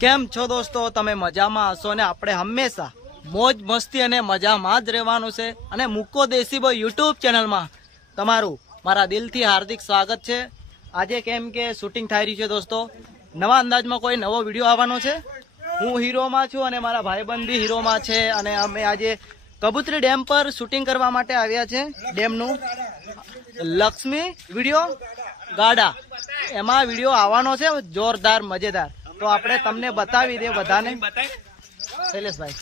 કેમ છો દોસ્તો? તમે મજામાં હશો ને આપણે હંમેશા મોજ મસ્તી અને મજામાં જ રહેવાનું છે. અને મુક્કો દેશી બોય યુટ્યુબ ચેનલમાં તમારું મારા દિલથી હાર્દિક સ્વાગત છે. આજે કેમ કે શૂટિંગ થઈ રહ્યું છે દોસ્તો, નવા અંદાજમાં કોઈ નવો વિડીયો આવવાનો છે. હું હીરોમાં છું અને મારા ભાઈબંધ બી હીરોમાં છે અને અમે આજે કબૂતરી ડેમ પર શૂટિંગ કરવા માટે આવ્યા છે. ડેમનું લક્ષ્મી વિડીયો ગાડા એમાં વિડીયો આવવાનો છે, જોરદાર મજેદાર. તો આપણે તમને બતાવી દે બધાને. શૈલેષભાઈ,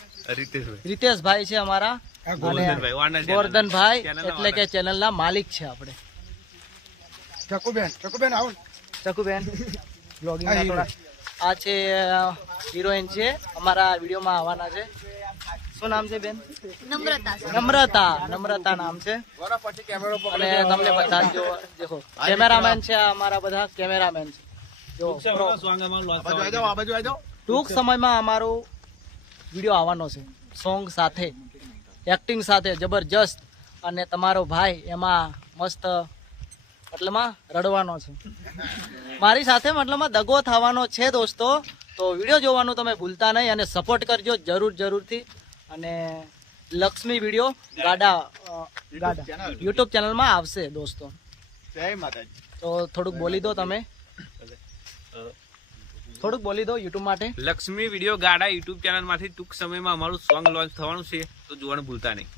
રીતેશભાઈ છે અમારા, અને ગોરધનભાઈ એટલે કે ચેનલના માલિક છે આપણે. ચકુબેન બ્લોગિંગ આ છે, હિરોઈન છે અમારા વિડીયોમાં આવવાના છે. શું નામ છે બેન? નમ્રતા નામ છે. અને તમને બધા જો દેખો કેમેરામેન છે, અમારા બધા કેમેરામેન છે. ટૂંક સમયમાં અમારો વિડીયો આવવાનો છે, સોંગ સાથે, એક્ટિંગ સાથે જબરજસ્ત. અને તમારો ભાઈ એમાં મસ્ત મતલબમાં રડવાનો છે, મારી સાથે મતલબમાં દગો થવાનો છે દોસ્તો. તો વિડીયો જોવાનું તમે ભૂલતા નહીં અને સપોર્ટ કરજો જરૂરથી. અને લક્ષ્મી વિડીયો ગાડા યુટ્યુબ ચેનલમાં આવશે દોસ્તો. તો થોડુંક બોલી દો તમે, થોડુંક બોલી દો યુટ્યુબ માટે. લક્ષ્મી વિડીયો ગાડા યુટ્યુબ ચેનલ માંથી ટૂંક સમયમાં અમારું સોંગ લોન્ચ થવાનું છે, તો જોવાનું ભૂલતા નહીં.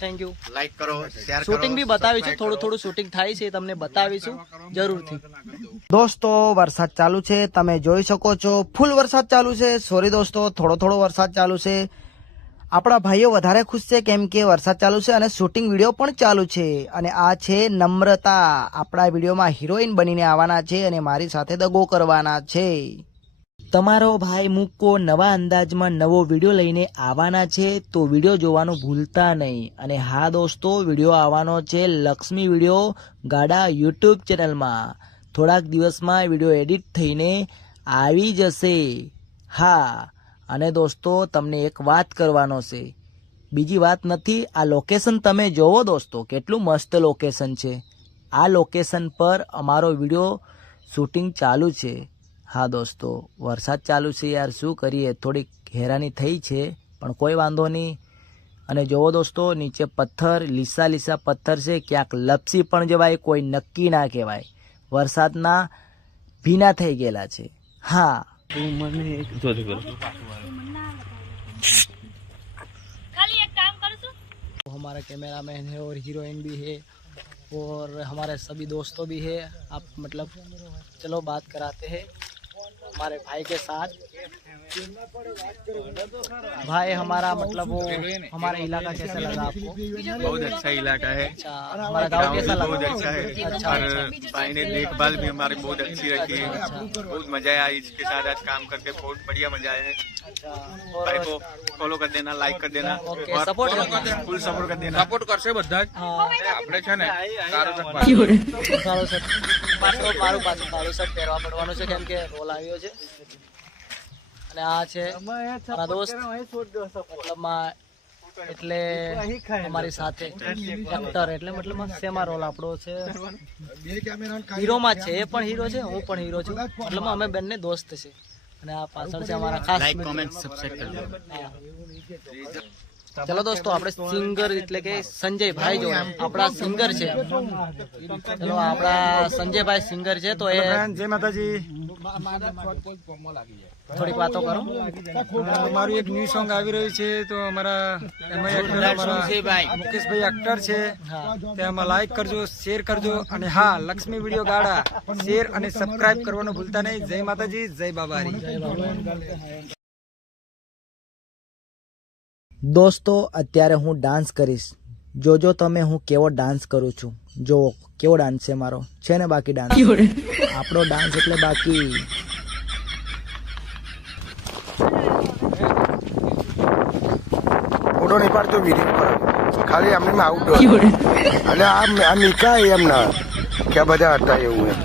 Thank you. લાઈક કરો, શેર કરો. શૂટિંગ બી બતાવીશું, થોડું શૂટિંગ થાય છે તમને બતાવીશું જરૂરથી. દોસ્તો વરસાદ ચાલુ છે, તમે જોઈ શકો છો, ફૂલ વરસાદ ચાલુ છે. સોરી દોસ્તો, થોડો વરસાદ ચાલુ છે. આપણા ભાઈઓ વધારે ખુશ છે કેમ કે વરસાદ ચાલુ છે અને શૂટિંગ વિડીયો પણ ચાલુ છે. અને આ છે નમ્રતા, આપણા વિડીયોમાં હિરોઈન બનીને આવવાના છે અને મારી સાથે દગો કરવાના છે. તમારો ભાઈ મુક્કો નવા અંદાજમાં નવો વિડીયો લઈને આવવાના છે, તો વિડીયો જોવાનું ભૂલતા નહીં. અને હા દોસ્તો, વિડીયો આવવાનો છે લક્ષ્મી વિડીયો ગાડા યુટ્યુબ ચેનલમાં. થોડાક દિવસમાં વિડીયો એડિટ થઈને આવી જશે. હા, અને દોસ્તો તમને એક વાત કરવાનો છે, બીજી વાત નથી. આ લોકેશન તમે જોવો દોસ્તો, કેટલું મસ્ત લોકેશન છે. આ લોકેશન પર અમારો વિડીયો શૂટિંગ ચાલુ છે. હા દોસ્તો, વરસાદ ચાલુ છે યાર, શું કરીએ, થોડીક હેરાની થઈ છે પણ કોઈ વાંધો નહીં. અને જોવો દોસ્તો, નીચે પથ્થર, લીસા પથ્થર છે, ક્યાંક લપસી પણ જવાય, કોઈ નક્કી ના કહેવાય. વરસાદના ભીના થઈ ગયેલા છે. હા, हमारा कैमरामैन है और हीरोइन भी है और हमारे सभी दोस्तों भी है. आप मतलब चलो बात कराते हैं हमारे भाई के साथ. भाई हमारा मतलब वो हमारा इलाका कैसा लगा आपको? बहुत अच्छा इलाका है. अच्छा, हमारा गांव कैसा लगा? बहुत अच्छा है. अच्छा, और भाई ने देखभाल भी हमारी बहुत अच्छी रखी है. बहुत मजा आया इसके साथ आज काम करके, बहुत बढ़िया मजा आया है. अच्छा, भाई को फॉलो कर देना, लाइक कर देना, ओके, सपोर्ट कर देना, ફૂલ સપોર્ટ કરી દેના. સપોર્ટ કરશે બધા જ. આપણે છે ને સારું શર્ટ મારું પાછું કાળું શર્ટ પહેરવા પડવાનું છે કેમ કે રોલ આવ્યો છે. અને આ છે મારા દોસ્ત, મતલબમાં એટલે અમારી સાથે એક્ટર, એટલે મતલબ શેમાં રોલ આપણો છે, હીરોમાં છે. એ પણ હીરો છે, હું પણ હીરો છું, મતલબ અમે બંને દોસ્ત છે. અને આ પાછળ છે અમારા ખાસ. ચલો દોસ્તો, આપણે સિંગર એટલે કે સંજયભાઈ જો આપણા સિંગર છે. ચલો, આપણા સંજયભાઈ સિંગર છે, તો એ જય માતાજી. થોડીક વાતો કરો. મારું એક ન્યુ સોંગ આવી રહ્યું છે, તો અમારા મુકેશભાઈ એક્ટર છે, તેમાં લાઈક કરજો, શેર કરજો. અને હા, લક્ષ્મી વિડીયો ગાડા શેર અને સબસ્ક્રાઇબ કરવાનું ભૂલતા નહીં. જય માતાજી, જય બાબારી. દોસ્તો, અત્યારે હું ડાન્સ કરીશ, જોજો તમે હું કેવો ડાન્સ કરું છું. જો કેવો ડાન્સ છે મારો, છે ને બાકી ડાન્સ, આપણો ડાન્સ એટલે બાકી. ફોટો નહીં પાડતો, વિડીયો પર ખાલી અમને આઉટડોર. એટલે આ નિકા એમના કે બધા હતા એવું એમ.